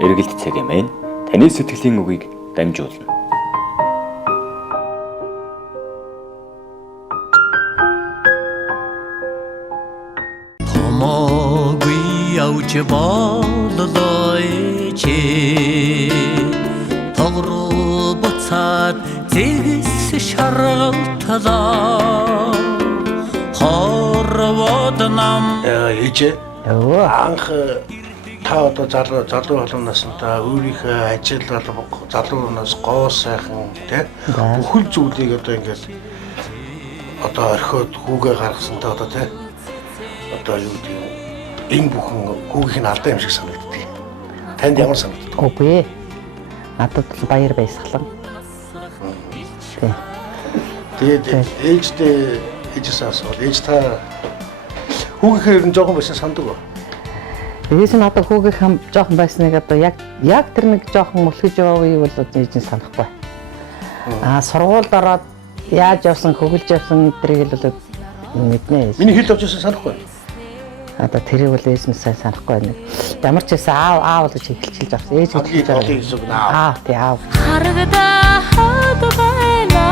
Эргэлт цагийн маань таны сэтгэлийн үгийг дамжуулна. Томоогүй явж боллоо чи тогроо буцаад зэгс шаргалтлаа хорвоод нам ээжээ анх та одоо залуу холоноос та өөрийнхөө ажил залуунаас гоо сайхан тий бүхэл зүйлийг одоо ингээд одоо орхиод хүүгээ гаргасан та одоо тий одоо юу гэдэг энэ бүхэн хүүгийнх нь алдаа юм шиг санагддаг. Танд ямар санагддаг? Үгүй. Надад баяр баясгалан. Тэгээд ээжээс асуувал ээж та хүүгийнхээ нь жоохон байсан сандаг уу? Ээж нь одоо хүүгийнхэн жоохон байсныг одоо яг тэр нэг жоохон мөлхөж яваа үе бол ээж нь санахгүй. Сургуульд ороод яаж явсан, хөглөж явсан эдрийг л мэднэ. Миний хэл авч ирсэн санахгүй. Одоо тэрийг бол ээж нь сайн санахгүй байна. Ямар ч байсан аав гэж хэлчихэж авсан. Ээж хэлж байгаа. Тий аав. Харагдаад байна.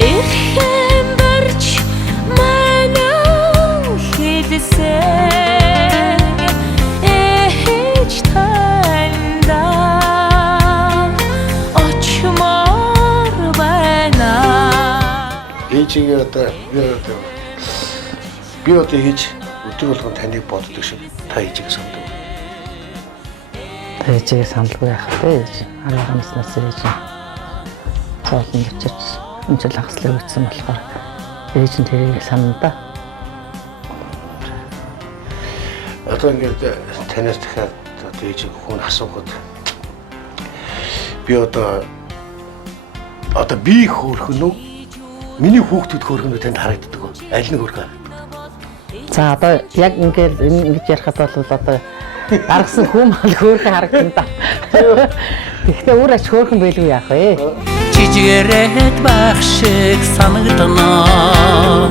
Ихэн барьж манай хэлсэн ээж танда очмоор байна. Ээжигээ одоо би одоо хийж өдөр болгон таныг боддог шиг та ээжигээ сандаг. Та ээжигээ сандалгүй яах вэ? Арга наснаас ээж. Цаасан бичиж энэ л ахслыг ütсэн болохоор ээж нь тэрийг санана. Одоо ингээд танаас дахиад одоо ээжийг хүн асуухад би одоо би хөөрхөн үү? Миний хүүхдүүд хөөрхөн үү танд харагддаг уу? Аль нэг хөөрхөн? За одоо яг ингэж ярихад бол одоо гаргасан хүм бол хөөрхөн харагдана да. Гэхдээ өөр ач хөөрхөн байлгүй яах вэ? жижигэрээд байх шиг санагданаа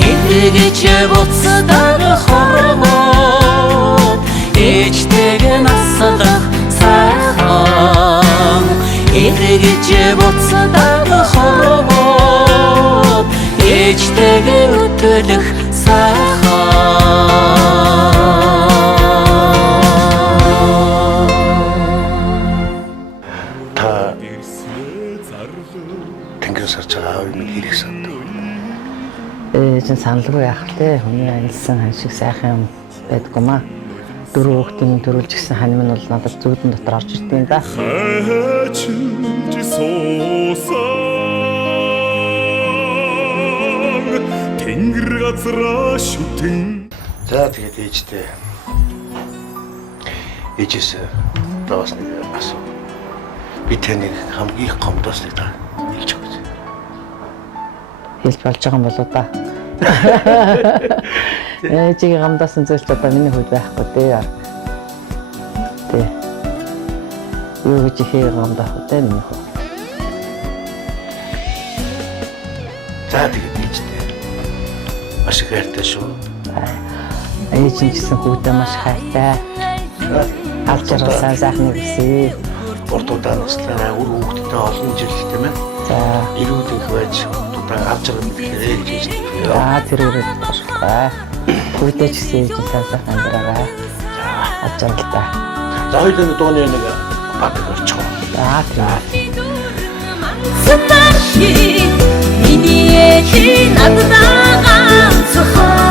эргэж буцдаг хорвоо ээжтэйг наслах сайхан эргэж буцдаг хорвоо ээжтэйг өтөлөх Тэнгэрээс харж байгаа аав минь хэрэг сандаг. Ээж нь саналгүй яах вэ? Хүний анилсан хан шиг сайхан юм байдгүй маа. 4 хүүхдийн төрүүлж гисэн хань минь бол надад зүудэн дотор орж ирдэг юм да. Тэнгэр газраа шүтэн. За тэгээд ээжээс доос нэг асуу. Би таныг хамгийн их гомдоос нэг та хэлж өгөөч. Хэлж болж байгаа юм болоо да. Ээжийг гомдоосон зүйл ч одоо миний хувьд байхгүй дээ. Тэ. Юу гэж ихээ гомдоох вэ миний хувьд. За тэгээд ээжтэй. Маш их хайртай шүү. Ээж нь гэсэн хүүхдээ маш хайртай. Авч явсан сайхан гэсэн. Урдуудаа наслаа үр хүүхдтэй олон жил тийм ээ. За ирүүд их байж урдуудаа авч байгаа мэхээр ээж гэж. тэрүүрээ туштай. Хүүхдээ ч гэсэн ээж сайхан амьдраарай. Авч байгаа л та. За хоёулаа дууны нэг бат орчих. Миний ээж надад ганцхан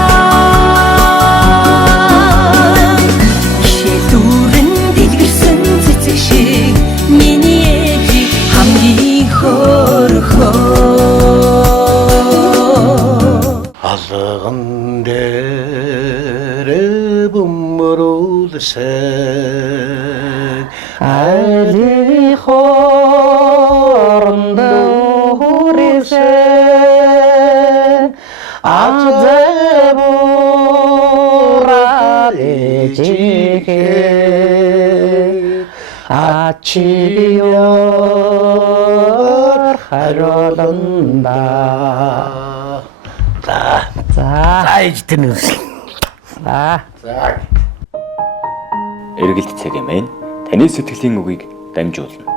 Алган дээр бөмбөрүүлсэн айлын хоорондоо хүрээсэн азабураад ээжигээ ачиор харууланда. За ээж тэр нүс. За. эргэлт цагийн маань таны сэтгэлийн үгийг дамжуулна.